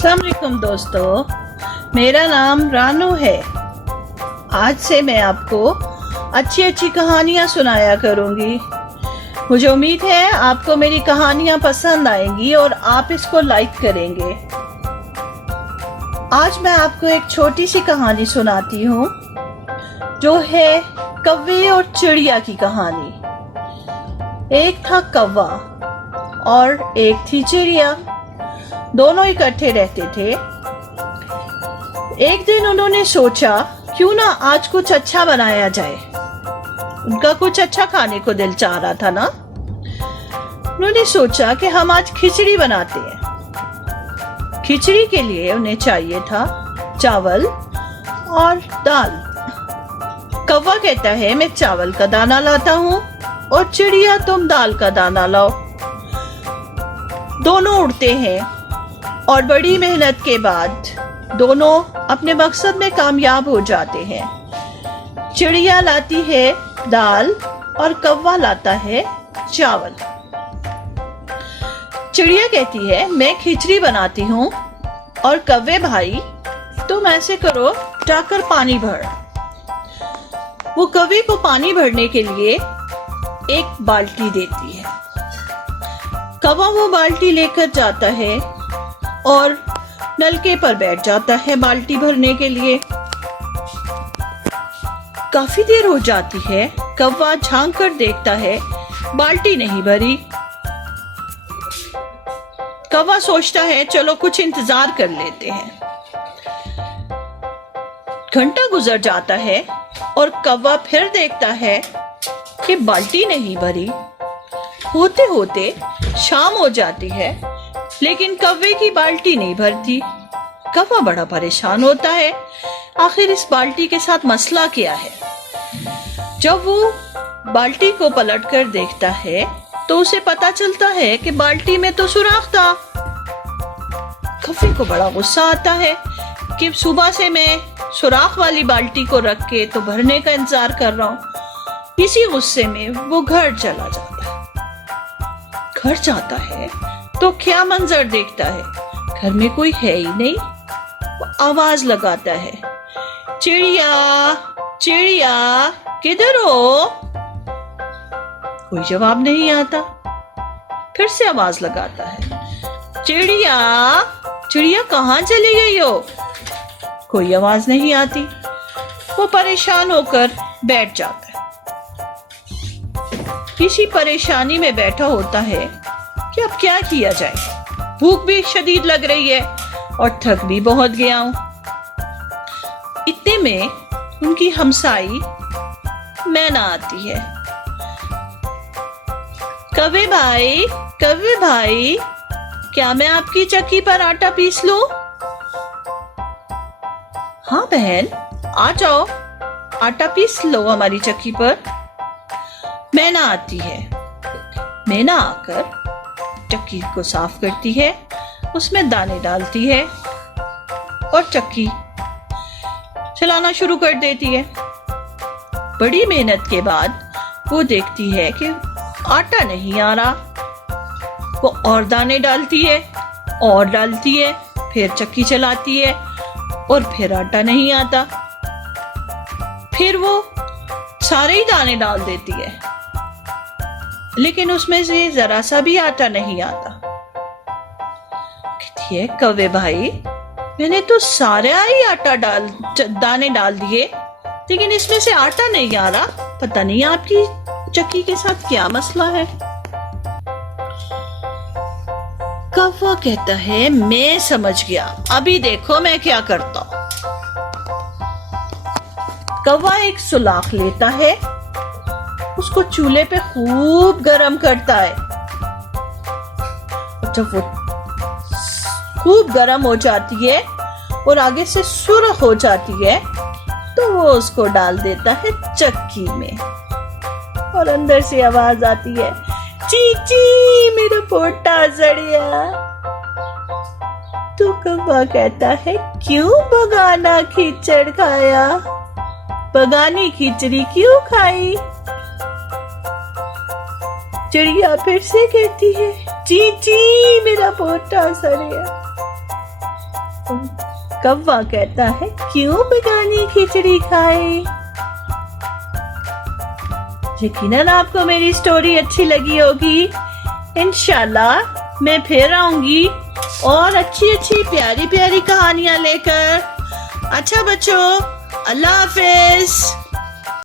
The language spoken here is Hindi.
अस्सलाम वालेकुम दोस्तों, मेरा नाम रानू है। आज से मैं आपको अच्छी अच्छी कहानियाँ सुनाया करूँगी। मुझे उम्मीद है आपको मेरी कहानियाँ पसंद आएंगी और आप इसको लाइक करेंगे। आज मैं आपको एक छोटी सी कहानी सुनाती हूँ जो है कौवे और चिड़िया की कहानी। एक था कौवा और एक थी चिड़िया, दोनों इकट्ठे रहते थे। एक दिन उन्होंने सोचा क्यों ना आज कुछ अच्छा बनाया जाए। उनका कुछ अच्छा खाने को दिल चाह रहा था ना। उन्होंने सोचा कि हम आज खिचड़ी बनाते हैं। खिचड़ी के लिए उन्हें चाहिए था चावल और दाल। कौवा कहता है मैं चावल का दाना लाता हूँ और चिड़िया तुम दाल का दाना लाओ। दोनों उड़ते हैं और बड़ी मेहनत के बाद दोनों अपने मकसद में कामयाब हो जाते हैं। चिड़िया लाती है दाल और कौवा लाता है चावल। चिड़िया कहती है मैं खिचड़ी बनाती हूँ और कौवे भाई तुम ऐसे करो जाकर पानी भर। वो कौवे को पानी भरने के लिए एक बाल्टी देती है। कौवा वो बाल्टी लेकर जाता है और नलके पर बैठ जाता है बाल्टी भरने के लिए। काफी देर हो जाती है। कौवा झांक कर देखता है बाल्टी नहीं भरी। कौवा सोचता है चलो कुछ इंतजार कर लेते हैं। घंटा गुजर जाता है और कौवा फिर देखता है कि बाल्टी नहीं भरी। होते होते शाम हो जाती है लेकिन कौवे की बाल्टी नहीं भरती। कौवा बड़ा परेशान होता है, आखिर इस बाल्टी के साथ मसला क्या है। जब वो बाल्टी को पलट कर देखता है तो उसे पता चलता है कि बाल्टी में तो सुराख था। कौवे को बड़ा गुस्सा आता है कि सुबह से मैं सुराख वाली बाल्टी को रख के तो भरने का इंतजार कर रहा हूँ। इसी गुस्से में वो घर चला जाता है। घर जाता है तो क्या मंजर देखता है, घर में कोई है ही नहीं। वो आवाज लगाता है चिड़िया चिड़िया किधर हो। कोई जवाब नहीं आता। फिर से आवाज लगाता है चिड़िया चिड़िया कहाँ चली गई हो। कोई आवाज नहीं आती। वो परेशान होकर बैठ जाता है। इसी परेशानी में बैठा होता है कि अब क्या किया जाए। भूख भी शदीद लग रही है और थक भी बहुत गया हूं। इतने में उनकी हमसाई मैना आती है। कौवे भाई क्या मैं आपकी चक्की पर आटा पीस लूं। हाँ बहन आ जाओ, आटा पीस लो हमारी चक्की पर। मैना आती है। मैना आकर चक्की को साफ करती है, उसमें दाने डालती है और चक्की चलाना शुरू कर देती है। बड़ी मेहनत के बाद वो देखती है कि आटा नहीं आ रहा। वो और दाने डालती है और डालती है, फिर चक्की चलाती है और फिर आटा नहीं आता। फिर वो सारे ही दाने डाल देती है लेकिन उसमें से जरा सा भी आटा नहीं आता। कहती है कौवे भाई मैंने तो सारा ही दाने डाल दिए लेकिन इसमें से आटा नहीं आ रहा। पता नहीं आपकी चक्की के साथ क्या मसला है। कौवा कहता है मैं समझ गया, अभी देखो मैं क्या करता हूं। कौवा एक सुलाख लेता है, उसको चूल्हे पे खूब गरम करता है। जब वो खूब गरम हो जाती है और आगे से सुर्ख हो जाती है तो वो उसको डाल देता है चक्की में और अंदर से आवाज आती है चीची मेरा पोटा सड़िया। तो कौवा कहता है क्यों बगाना खिचड़ खाया, बगानी खिचड़ी क्यों खाई। चिड़िया फिर से कहती है चीची मेरा पोटा सड़िया। कौवा कहता है क्यों बेगानी खिचड़ी खाए। यकीनन आपको मेरी स्टोरी अच्छी लगी होगी। इंशाल्लाह मैं फिर आऊंगी और अच्छी अच्छी प्यारी प्यारी कहानियां लेकर। अच्छा बच्चों, अल्लाह हाफिज।